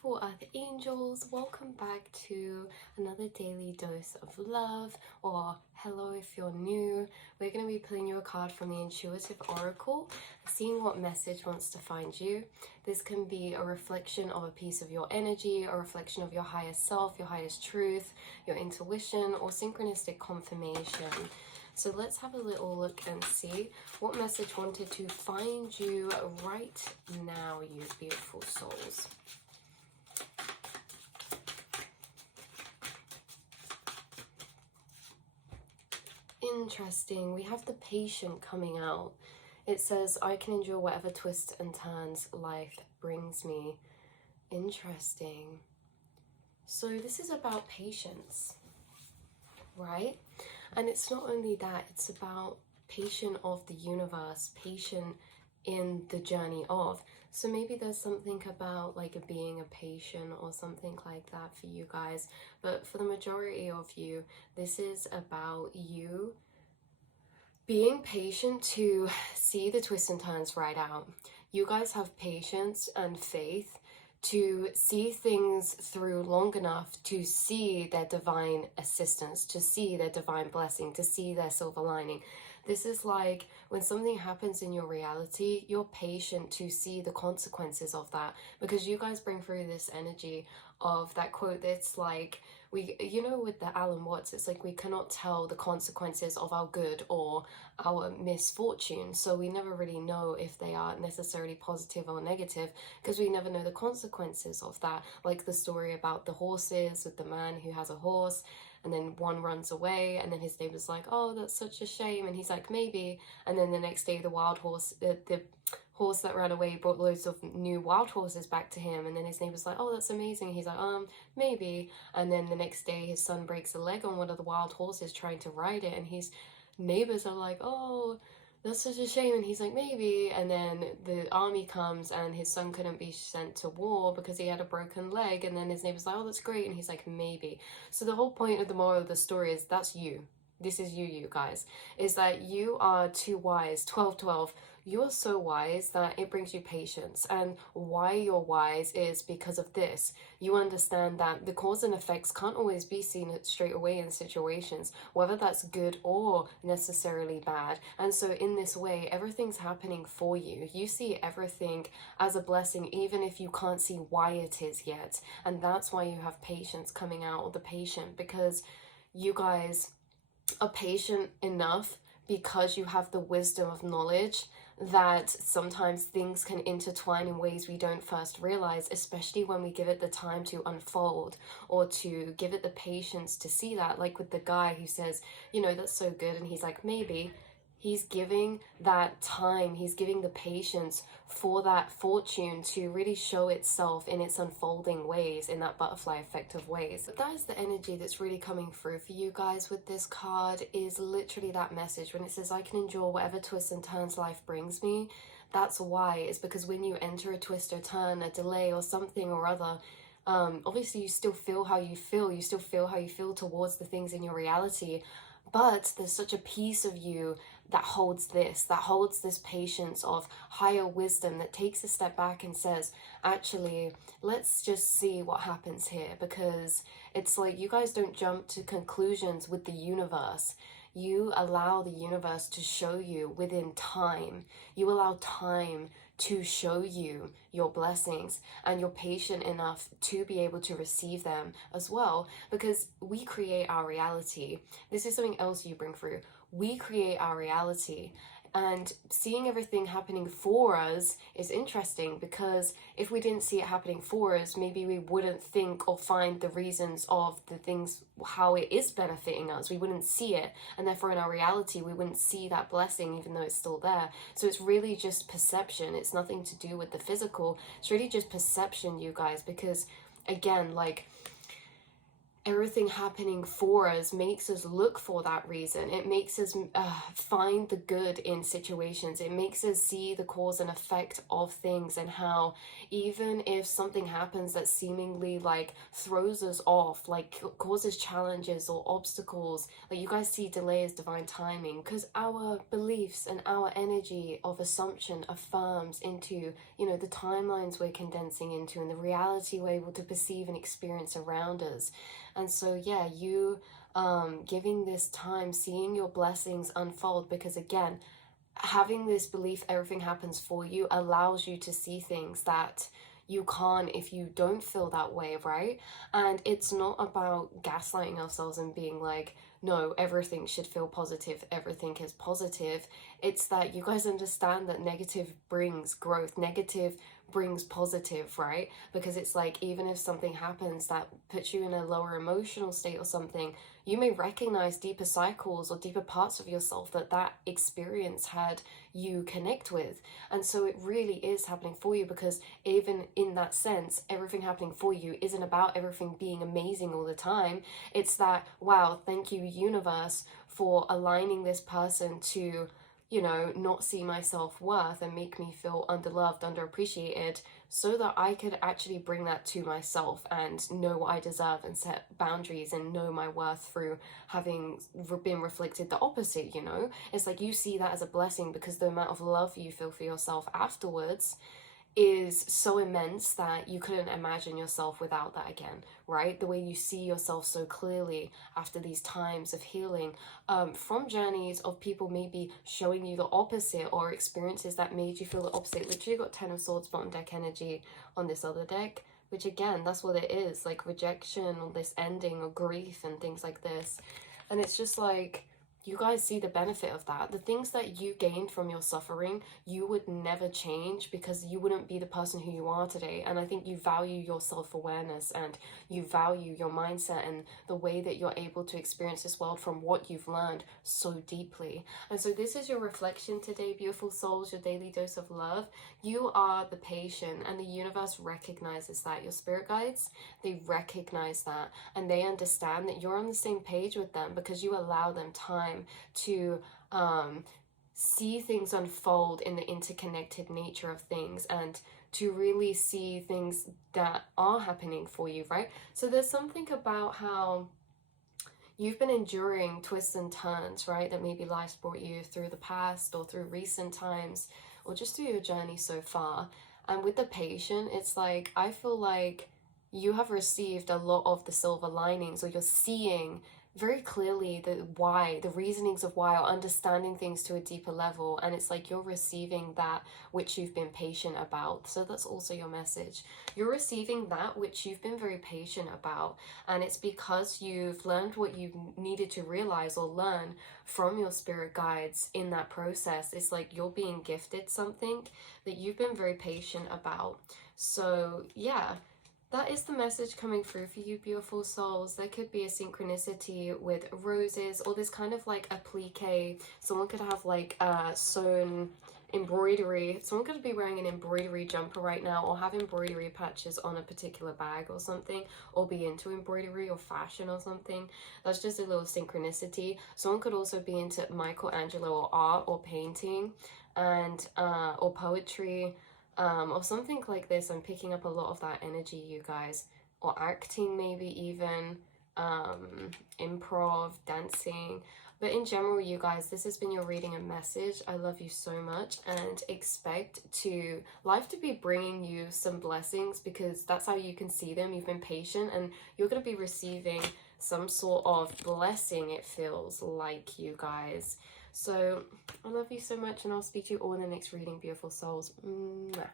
beautiful earth angels, welcome back to another daily dose of love, or hello if you're new. We're going to be pulling you a card from the Intuitive Oracle, seeing what message wants to find you. This can be a reflection of a piece of your energy, a reflection of your highest self, your highest truth, your intuition, or synchronistic confirmation. So let's have a little look and see what message wanted to find you right now, you beautiful souls. Interesting. We have the patient coming out. It says, I can endure whatever twists and turns life brings me. Interesting. So this is about patience, right? And it's not only that, it's about patient of the universe, patient in the journey of. So maybe there's something about like being a patient or something like that for you guys. But for the majority of you, this is about you being patient to see the twists and turns right out. You guys have patience and faith to see things through long enough to see their divine assistance, to see their divine blessing, to see their silver lining. This is like when something happens in your reality, you're patient to see the consequences of that, because you guys bring through this energy of that quote that's like, with the Alan Watts, it's like we cannot tell the consequences of our good or our misfortune, so we never really know if they are necessarily positive or negative, because we never know the consequences of that. Like the story about the horses, with the man who has a horse and then one runs away, and then his neighbor's like, oh, that's such a shame, and he's like, maybe, and then the next day the wild horse, the horse that ran away brought loads of new wild horses back to him, and then his neighbor's like, oh, that's amazing. He's like, maybe. And then the next day his son breaks a leg on one of the wild horses trying to ride it, and his neighbors are like, oh, that's such a shame, and he's like, maybe. And then the army comes and his son couldn't be sent to war because he had a broken leg, and then his neighbor's like, oh, that's great, and he's like, maybe. So the whole point of the moral of the story is that's you. This is you guys, is that you are too wise. 12 you're so wise that it brings you patience. And why you're wise is because of this. You understand that the cause and effects can't always be seen straight away in situations, whether that's good or necessarily bad. And so in this way, everything's happening for you. You see everything as a blessing, even if you can't see why it is yet. And that's why you have patience coming out, or the patient, because you guys are patient enough because you have the wisdom of knowledge that sometimes things can intertwine in ways we don't first realize, especially when we give it the time to unfold, or to give it the patience to see that. Like with the guy who says, that's so good, and he's like, maybe. He's giving that time, he's giving the patience for that fortune to really show itself in its unfolding ways, in that butterfly effect of ways. But that is the energy that's really coming through for you guys with this card, is literally that message. When it says, I can endure whatever twists and turns life brings me, that's why. It's because when you enter a twist or turn, a delay or something or other, obviously you still feel how you feel, towards the things in your reality, but there's such a piece of you that holds this patience of higher wisdom, that takes a step back and says, actually, let's just see what happens here. Because it's like you guys don't jump to conclusions with the universe. You allow the universe to show you within time. You allow time to show you your blessings, and you're patient enough to be able to receive them as well, because we create our reality. This is something else you bring through. We create our reality, and seeing everything happening for us is interesting, because if we didn't see it happening for us, maybe we wouldn't think or find the reasons of the things, how it is benefiting us. We wouldn't see it, and therefore in our reality we wouldn't see that blessing, even though it's still there. So it's really just perception. It's nothing to do with the physical. It's really just perception, you guys, because again, like, everything happening for us makes us look for that reason. It makes us find the good in situations. It makes us see the cause and effect of things, and how even if something happens that seemingly like throws us off, like causes challenges or obstacles, like you guys see delay as divine timing, because our beliefs and our energy of assumption affirms into, you know, the timelines we're condensing into and the reality we're able to perceive and experience around us. And so, yeah, you giving this time, seeing your blessings unfold, because again, having this belief everything happens for you allows you to see things that you can't if you don't feel that way, right? And it's not about gaslighting ourselves and being like, no, everything should feel positive, everything is positive. It's that you guys understand that negative brings growth, negative brings positive, right? Because it's like, even if something happens that puts you in a lower emotional state or something, you may recognize deeper cycles or deeper parts of yourself that that experience had you connect with. And so it really is happening for you, because even in that sense, everything happening for you isn't about everything being amazing all the time. It's that, wow, thank you, universe, for aligning this person to, you know, not see my self-worth and make me feel underloved, underappreciated, so that I could actually bring that to myself and know what I deserve and set boundaries and know my worth through having been reflected the opposite, you know? It's like you see that as a blessing, because the amount of love you feel for yourself afterwards is so immense that you couldn't imagine yourself without that again, right? The way you see yourself so clearly after these times of healing, from journeys of people maybe showing you the opposite, or experiences that made you feel the opposite. Literally got 10 of Swords bottom deck energy on this other deck, which again, that's what it is, like rejection or this ending or grief and things like this. And it's just like, you guys see the benefit of that. The things that you gained from your suffering, you would never change, because you wouldn't be the person who you are today. And I think you value your self-awareness, and you value your mindset and the way that you're able to experience this world from what you've learned so deeply. And so this is your reflection today, beautiful souls, your daily dose of love. You are the patient, and the universe recognizes that. Your spirit guides, they recognize that, and they understand that you're on the same page with them, because you allow them time to see things unfold in the interconnected nature of things, and to really see things that are happening for you, right? So there's something about how you've been enduring twists and turns, right, that maybe life's brought you through the past or through recent times, or just through your journey so far. And with the patient, it's like, I feel like you have received a lot of the silver linings, or you're seeing very clearly the reasonings of why, or understanding things to a deeper level. And it's like you're receiving that which you've been patient about. So that's also your message. You're receiving that which you've been very patient about. And it's because you've learned what you needed to realize or learn from your spirit guides in that process. It's like you're being gifted something that you've been very patient about. So yeah, that is the message coming through for you, beautiful souls. There could be a synchronicity with roses, or this kind of like applique. Someone could have like sewn embroidery. Someone could be wearing an embroidery jumper right now, or have embroidery patches on a particular bag or something, or be into embroidery or fashion or something. That's just a little synchronicity. Someone could also be into Michelangelo or art or painting, and or poetry. Or something like this. I'm picking up a lot of that energy, you guys. Or acting, maybe even. Improv, dancing. But in general, you guys, this has been your reading and message. I love you so much, and expect life to be bringing you some blessings, because that's how you can see them. You've been patient, and you're going to be receiving some sort of blessing, it feels like, you guys. So I love you so much, and I'll speak to you all in the next reading, beautiful souls. Mwah.